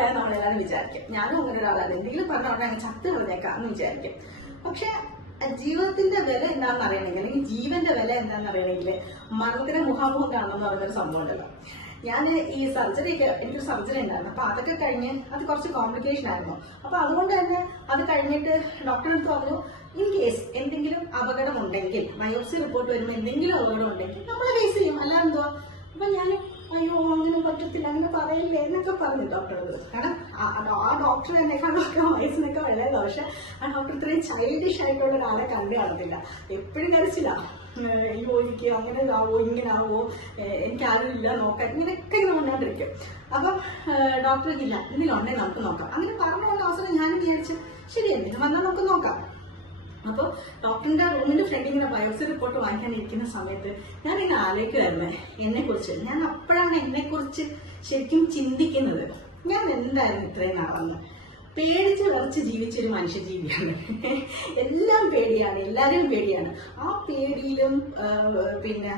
പറയാൻ നമ്മളെല്ലാവരും വിചാരിക്കും. ഞാനും അങ്ങനെ ഒരാളാണ്. എന്തെങ്കിലും പറഞ്ഞാൽ അവിടെ അങ്ങ് ചത്ത് കളഞ്ഞേക്കാം എന്ന് വിചാരിക്കും. പക്ഷെ ജീവിതത്തിന്റെ വില എന്താണെന്ന് അറിയണമെങ്കിൽ, അല്ലെങ്കിൽ ജീവന്റെ വില എന്താണെന്ന് അറിയണമെങ്കിൽ മരണത്തിന്റെ മുഖാമുഖം കാണുമെന്ന് പറയുന്നൊരു സംഭവം ഉണ്ടല്ലോ. ഞാൻ ഈ സർജറിയൊക്കെ, എനിക്കൊരു സർജറി ഉണ്ടായിരുന്നു. അപ്പൊ അതൊക്കെ കഴിഞ്ഞ് അത് കുറച്ച് കോംപ്ലിക്കേഷൻ ആയിരുന്നു. അപ്പൊ അതുകൊണ്ട് തന്നെ അത് കഴിഞ്ഞിട്ട് ഡോക്ടറെ അടുത്ത് പറഞ്ഞു, ഇൻ കേസ് എന്തെങ്കിലും അപകടം ഉണ്ടെങ്കിൽ, ബയോപ്സി റിപ്പോർട്ട് വരുമ്പോൾ എന്തെങ്കിലും അപകടം ഉണ്ടെങ്കിൽ നമ്മളെ ഫേസ് ചെയ്യും, അല്ലാതെ എന്തുവാ. അപ്പൊ ഞാൻ അയ്യോ അങ്ങനെ പറ്റത്തില്ല, അങ്ങനെ പറയില്ലേ എന്നൊക്കെ പറഞ്ഞു ഡോക്ടറോട്. കാരണം ആ ഡോക്ടർ എന്നെക്കാളൊക്കെ വയസ്സിനൊക്കെ വളരെ പക്ഷെ ആ ഡോക്ടർ ഇത്രയും ചൈൽഡിഷ് ആയിട്ടുള്ള ഒരാളെ കണ്ടു കാണത്തില്ല. എപ്പോഴും കരച്ചില്ല, അയ്യോ എനിക്ക് അങ്ങനെ ആവോ ഇങ്ങനെ ആവോ, എനിക്ക് ആരും ഇല്ല നോക്കാൻ, ഇങ്ങനെയൊക്കെ ഇങ്ങനെ കൊണ്ടുകൊണ്ടിരിക്കും. അപ്പം ഡോക്ടർ ഇല്ല എന്തെങ്കിലും ഉണ്ടെങ്കിൽ നമുക്ക് നോക്കാം അങ്ങനെ പറഞ്ഞുള്ള അവസരം ഞാനും വിചാരിച്ചു ശരി എന്തെങ്കിലും വന്നാൽ നമുക്ക് നോക്കാം. അപ്പോൾ ഡോക്ടറിന്റെ റൂമിന്റെ ഫ്രണ്ടിൽ ഇങ്ങനെ ബയോപ്സി റിപ്പോർട്ട് വാങ്ങിക്കാൻ ഇരിക്കുന്ന സമയത്ത് ഞാൻ ഇങ്ങനെ ആലോചിക്കുമായിരുന്നു എന്നെക്കുറിച്ച്. ഞാൻ അപ്പോഴാണ് എന്നെക്കുറിച്ച് ശരിക്കും ചിന്തിക്കുന്നത്, ഞാൻ എന്തായിരുന്നു ഇത്രയും നാളെന്ന്. പേടിച്ച് വിറച്ച് ജീവിച്ചൊരു മനുഷ്യജീവിയാണ്. എല്ലാം പേടിയാണ്, എല്ലാവരും പേടിയാണ്. ആ പേടിയിലും പിന്നെ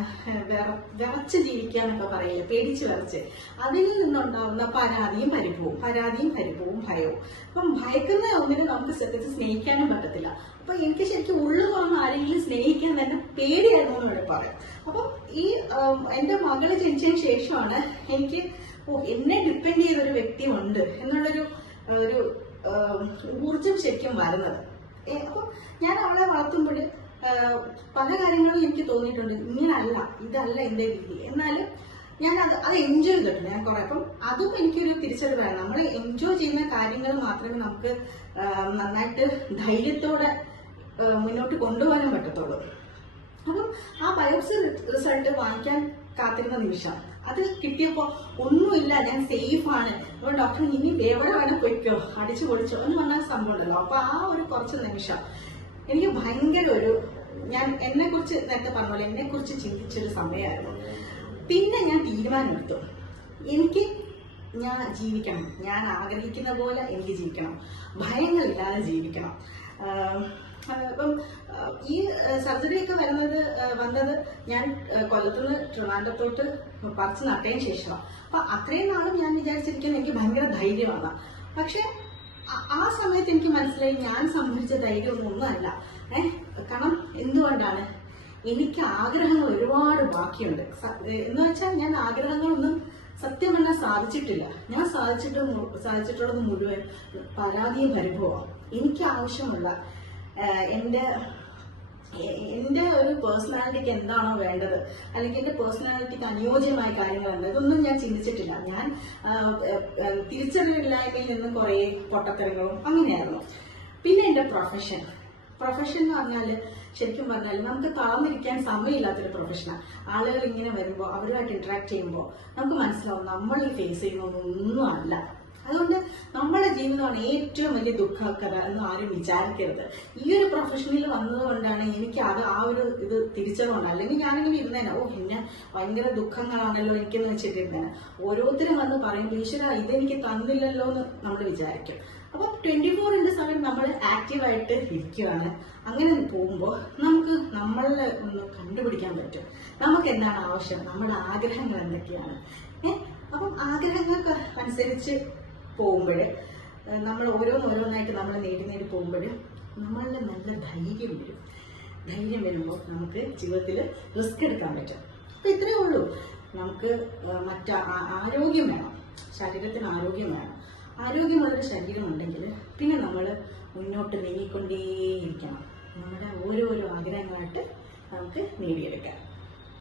വിറച്ച് ജീവിക്കുക എന്നൊക്കെ പറയില്ല, പേടിച്ച് വിറച്ച് അതിൽ നിന്നുണ്ടാവുന്ന പരാതിയും പരിഭവവും ഭയവും. അപ്പം ഭയക്കുന്ന ഒന്നിനും നമുക്ക് സത്യത്തിൽ സ്നേഹിക്കാനും പറ്റത്തില്ല. അപ്പൊ എനിക്ക് ശരിക്കും ഉള്ളു തുറന്ന് ആരെങ്കിലും സ്നേഹിക്കാൻ തന്നെ പേടിയായിരുന്നു എന്ന് വേണ്ടി പറയാം. അപ്പം ഈ എന്റെ മകള് ജനിച്ചതിന് ശേഷമാണ് എനിക്ക് എന്നെ ഡിപ്പെൻഡ് ചെയ്തൊരു വ്യക്തി ഉണ്ട് എന്നുള്ളൊരു ഊർജം ശരിക്കും വരുന്നത്. അപ്പം ഞാൻ അവളെ വളർത്തുമ്പോൾ പല കാര്യങ്ങളും എനിക്ക് തോന്നിയിട്ടുണ്ട്, ഇങ്ങനല്ല, ഇതല്ല എന്റെ രീതി. എന്നാലും ഞാൻ അത് എൻജോയ് ചെയ്തിട്ടുണ്ട് ഞാൻ കുറെ. അപ്പം അതും എനിക്കൊരു തിരിച്ചറിവാണ്. നമ്മൾ എൻജോയ് ചെയ്യുന്ന കാര്യങ്ങൾ മാത്രമേ നമുക്ക് നന്നായിട്ട് ധൈര്യത്തോടെ മുന്നോട്ട് കൊണ്ടുപോകാനും പറ്റത്തുള്ളൂ. അപ്പം ആ ബയോപ്സി റിസൾട്ട് വാങ്ങിക്കാൻ കാത്തിരുന്ന നിമിഷം അത് കിട്ടിയപ്പോ ഒന്നുമില്ല, ഞാൻ സേഫ് ആണ്, അപ്പൊ ഡോക്ടർ ഇനി എവിടെ വേണം പൊയ്ക്കോ, അടിച്ചു പൊളിച്ചോ എന്ന് പറഞ്ഞ സംഭവം ഉണ്ടല്ലോ. അപ്പൊ ആ ഒരു കുറച്ച് നിമിഷം എനിക്ക് ഭയങ്കര ഞാൻ എന്നെ കുറിച്ച് നേരത്തെ പറഞ്ഞ പോലെ എന്നെ കുറിച്ച് ചിന്തിച്ചൊരു സമയമായിരുന്നു. പിന്നെ ഞാൻ തീരുമാനമെടുത്തു, ഞാൻ ജീവിക്കണം, ഞാൻ ആഗ്രഹിക്കുന്ന പോലെ എനിക്ക് ജീവിക്കണം, ഭയങ്ങളില്ലാതെ ജീവിക്കണം. അപ്പം ഈ സർജറി ഒക്കെ വന്നത് ഞാൻ കൊല്ലത്തുനിന്ന് ട്രിവാൻഡ്രത്തോട്ട് പറിച്ച് നട്ടതിന് ശേഷമാണ്. അപ്പൊ അത്രയും നാളും ഞാൻ വിചാരിച്ചിരിക്കുന്നത് എനിക്ക് ഭയങ്കര ധൈര്യമാണ്. പക്ഷെ ആ സമയത്ത് എനിക്ക് മനസ്സിലായി ഞാൻ സംഭരിച്ച ധൈര്യമൊന്നും അല്ല. കാരണം എന്തുകൊണ്ടാണ്, എനിക്ക് ആഗ്രഹങ്ങൾ ഒരുപാട് ബാക്കിയുണ്ട്. എന്ന് വെച്ചാൽ ഞാൻ ആഗ്രഹങ്ങളൊന്നും സത്യം പറഞ്ഞാൽ സാധിച്ചിട്ടില്ല. ഞാൻ സാധിച്ചിട്ടുള്ളത് മുഴുവൻ പരാതിയും പരിഭവമാണ്. എനിക്ക് ആവശ്യമുള്ള എന്റെ ഒരു പേഴ്സണാലിറ്റിക്ക് എന്താണോ വേണ്ടത്, അല്ലെങ്കിൽ എന്റെ പേഴ്സണാലിറ്റിക്ക് അനുയോജ്യമായ കാര്യങ്ങൾ എന്താ, ഇതൊന്നും ഞാൻ ചിന്തിച്ചിട്ടില്ല. ഞാൻ തിരിച്ചറിവില്ലായ്മയിൽ നിന്ന് കുറെ പൊട്ടത്തരങ്ങളും അങ്ങനെയായിരുന്നു. പിന്നെ എന്റെ പ്രൊഫഷൻ എന്ന് പറഞ്ഞാല് ശരിക്കും പറഞ്ഞാൽ നമുക്ക് തളർന്നിരിക്കാൻ സമയമില്ലാത്തൊരു പ്രൊഫഷനാണ്. ആളുകൾ ഇങ്ങനെ വരുമ്പോൾ അവരുമായിട്ട് ഇന്ററാക്ട് ചെയ്യുമ്പോൾ നമുക്ക് മനസ്സിലാവും നമ്മൾ ഫേസ് ചെയ്യുന്നതൊന്നും അല്ല. അതുകൊണ്ട് നമ്മുടെ ജീവിതമാണ് ഏറ്റവും വലിയ ദുഃഖകര എന്ന് ആരും വിചാരിക്കരുത്. ഈ ഒരു പ്രൊഫഷനിൽ വന്നതുകൊണ്ടാണ് എനിക്ക് ആ ഒരു ഇത് തിരിച്ചതുകൊണ്ട്. അല്ലെങ്കിൽ ഞാനിങ്ങനെ ഇരുന്നേനെ, എന്നെ ഭയങ്കര ദുഃഖങ്ങളാണല്ലോ എനിക്കെന്ന് വെച്ചിട്ടിരുന്നേനെ. ഓരോരുത്തരും വന്ന് പറയുമ്പോൾ ഈശ്വര ഇതെനിക്ക് തന്നില്ലല്ലോ എന്ന് നമ്മൾ വിചാരിക്കും. അപ്പൊ 24/7 നമ്മൾ ആക്റ്റീവായിട്ട് ഇരിക്കുകയാണ്. അങ്ങനെ പോകുമ്പോൾ നമുക്ക് നമ്മളെ ഒന്ന് കണ്ടുപിടിക്കാൻ പറ്റും, നമുക്ക് എന്താണ് ആവശ്യം, നമ്മുടെ ആഗ്രഹങ്ങൾ എന്തൊക്കെയാണ്. അപ്പം ആഗ്രഹങ്ങൾക്ക് അനുസരിച്ച് പോകുമ്പോൾ നമ്മൾ ഓരോന്നായിട്ട് നമ്മൾ നേടി പോകുമ്പോൾ നമ്മളുടെ നല്ല ധൈര്യം വരും. ധൈര്യം വരുമ്പോൾ നമുക്ക് ജീവിതത്തിൽ റിസ്ക് എടുക്കാൻ പറ്റും. അപ്പൊ ഇത്രയേ ഉള്ളൂ. നമുക്ക് ആരോഗ്യം വേണം, ശരീരത്തിന് ആരോഗ്യം വേണം. ആരോഗ്യമുള്ളൊരു ശരീരം ഉണ്ടെങ്കിൽ പിന്നെ നമ്മൾ മുന്നോട്ട് നീങ്ങിക്കൊണ്ടേയിരിക്കണം. നമ്മുടെ ഓരോരോ ആഗ്രഹങ്ങളായിട്ട് നമുക്ക് നേടിയെടുക്കാം.